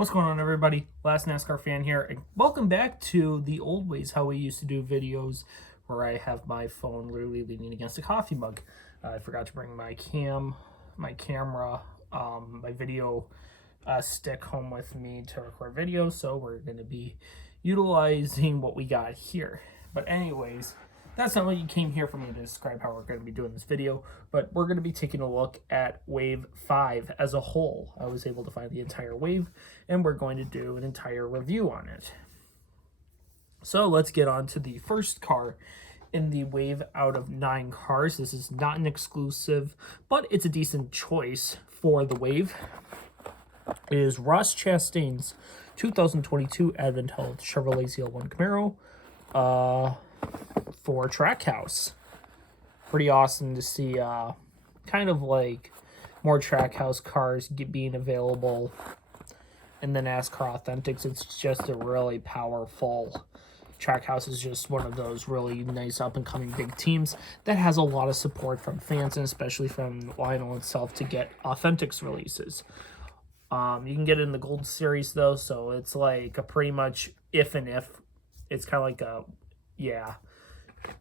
What's going on, everybody? Last NASCAR fan here, and welcome back to the old ways, how we used to do videos where I have my phone literally leaning against a coffee mug. I forgot to bring my camera, my video stick home with me to record videos, so we're going to be utilizing what we got here. But anyways, that's not what you came here for me to describe how we're going to be doing this video, but we're going to be taking a look at Wave 5 as a whole. I was able to find the entire wave, and we're going to do an entire review on it. So let's get on to the first car in the wave out of 9 cars. This is not an exclusive, but it's a decent choice for the wave. It is Ross Chastain's 2022 Advent-Held Chevrolet ZL1 Camaro. For Trackhouse. Pretty awesome to see kind of like more Trackhouse cars being available in the NASCAR Authentics. It's just a really powerful. Trackhouse is just one of those really nice up-and-coming big teams that has a lot of support from fans and especially from Lionel itself to get Authentics releases. You can get it in the Gold Series though, so it's like a pretty much if and if. It's kind of like a yeah.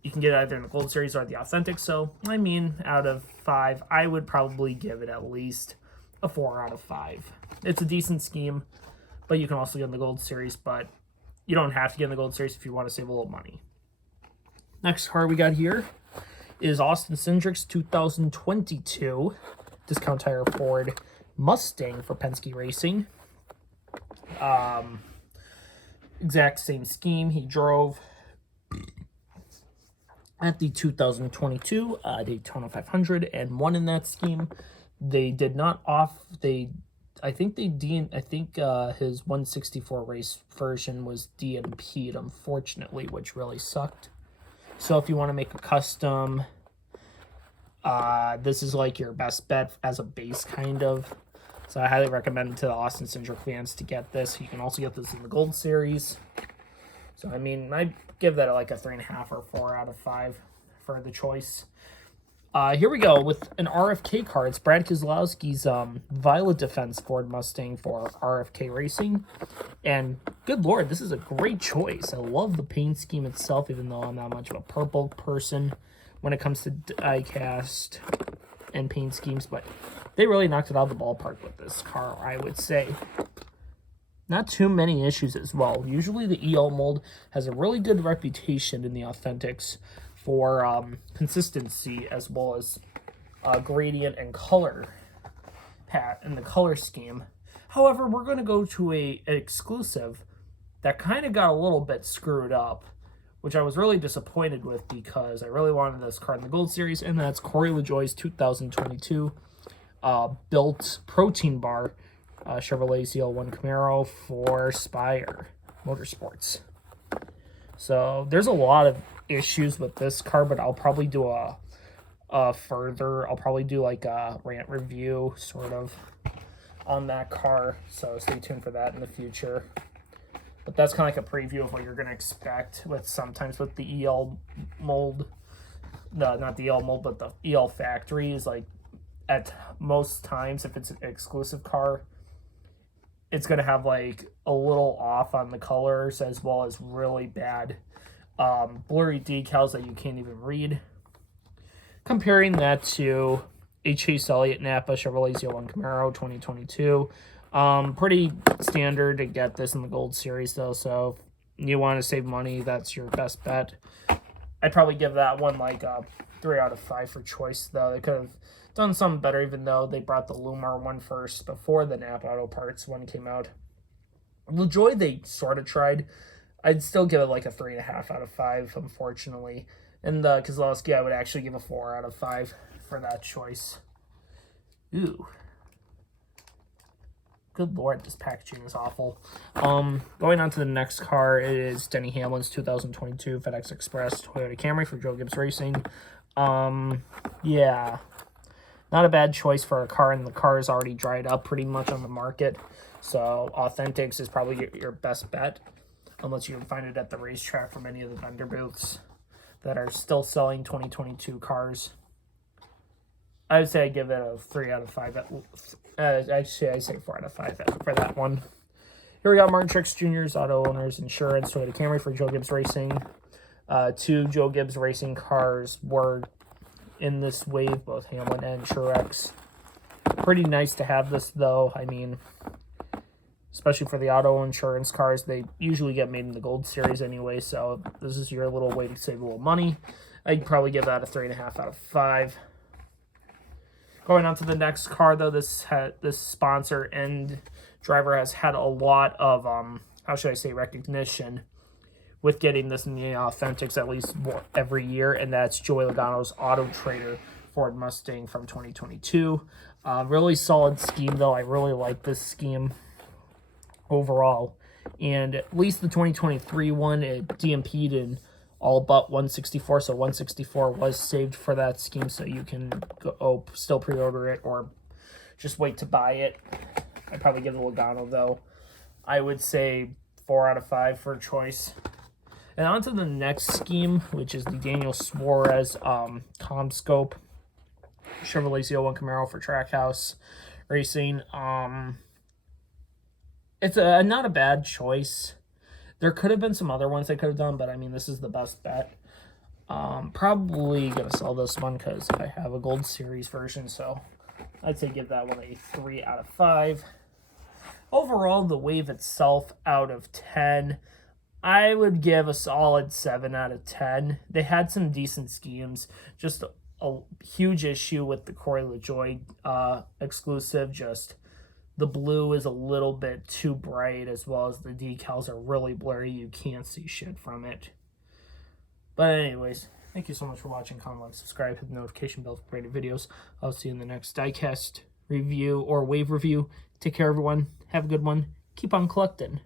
You can get it either in the Gold Series or the Authentic. So, I mean, out of 5, I would probably give it at least a 4 out of 5. It's a decent scheme, but you can also get in the Gold Series, but you don't have to get in the Gold Series if you want to save a little money. Next car we got here is Austin Cindric's 2022 Discount Tire Ford Mustang for Penske Racing. Exact same scheme he drove at the 2022 Daytona 500 and won in that scheme. They did not I think his 164 race version was DNP'd, unfortunately, which really sucked. So if you want to make a custom, this is like your best bet as a base, kind of. So I highly recommend to the Austin Cindric fans to get this. You can also get this in the Gold Series. So, I mean, I give that like a 3.5 or 4 out of 5 for the choice. Here we go with an RFK car. It's Brad Keselowski's Violet Defense Ford Mustang for RFK Racing. And good Lord, this is a great choice. I love the paint scheme itself, even though I'm not much of a purple person when it comes to die-cast and paint schemes. But they really knocked it out of the ballpark with this car, I would say. Not too many issues as well. Usually the EL mold has a really good reputation in the Authentics for consistency as well as gradient and color in the color scheme. However, we're going to go to an exclusive that kind of got a little bit screwed up, which I was really disappointed with because I really wanted this car in the Gold Series, and that's Corey LaJoie's 2022 built protein bar Chevrolet ZL1 Camaro for Spire Motorsports. So there's a lot of issues with this car, but I'll probably do I'll probably do like a rant review sort of on that car. So stay tuned for that in the future. But that's kind of like a preview of what you're going to expect with sometimes with the EL mold. No, not the EL mold, but the EL factory is like at most times, if it's an exclusive car, it's going to have like a little off on the colors as well as really bad blurry decals that you can't even read. Comparing that to a Chase Elliott Napa Chevrolet ZL1 Camaro 2022. Pretty standard to get this in the Gold Series though, so if you want to save money, that's your best bet. I'd probably give that one like a 3 out of 5 for choice though. They could have done something better, even though they brought the Lumar one first before the Napa Auto Parts one came out. LaJoie, they sort of tried. I'd still give it like a 3.5 out of 5, unfortunately. And the Keselowski, I would actually give a 4 out of 5 for that choice. Ooh. Good Lord, this packaging is awful. Going on to the next car, it is Denny Hamlin's 2022 FedEx Express Toyota Camry for Joe Gibbs Racing. Yeah. Not a bad choice for a car, and the car is already dried up pretty much on the market. So Authentics is probably your best bet, unless you can find it at the racetrack from any of the vendor booths that are still selling 2022 cars. I would say I give it a 3 out of 5. Actually, I say 4 out of 5 for that one. Here we got Martin Truex Jr.'s Auto Owners Insurance Toyota Camry for Joe Gibbs Racing. 2 Joe Gibbs Racing cars were in this wave, both Hamlin and Truex. Pretty nice to have this, though. I mean, especially for the auto insurance cars, they usually get made in the Gold Series anyway, so this is your little way to save a little money. I'd probably give that a 3.5 out of 5. Going on to the next car, though, this sponsor and driver has had a lot of, how should I say, recognition with getting this in the Authentics at least every year, and that's Joey Logano's Auto Trader Ford Mustang from 2022. Really solid scheme, though. I really like this scheme overall. And at least the 2023 one, it DMP'd in all but 164, so 164 was saved for that scheme, so you can go, still pre-order it or just wait to buy it. I'd probably give the Logano, though, I would say 4 out of 5 for choice. And on to the next scheme, which is the Daniel Suarez ComScope Chevrolet Z01 Camaro for Trackhouse Racing. It's not a bad choice. There could have been some other ones I could have done, but I mean, this is the best bet. Probably going to sell this one because I have a Gold Series version, so I'd say give that one a 3 out of 5. Overall, the wave itself, out of 10, I would give a solid 7 out of 10. They had some decent schemes. Just a huge issue with the Corey LaJoie exclusive. Just the blue is a little bit too bright, as well as the decals are really blurry. You can't see shit from it. But anyways, thank you so much for watching. Comment, like, subscribe, hit the notification bell for greater videos. I'll see you in the next diecast review or wave review. Take care, everyone. Have a good one. Keep on collecting.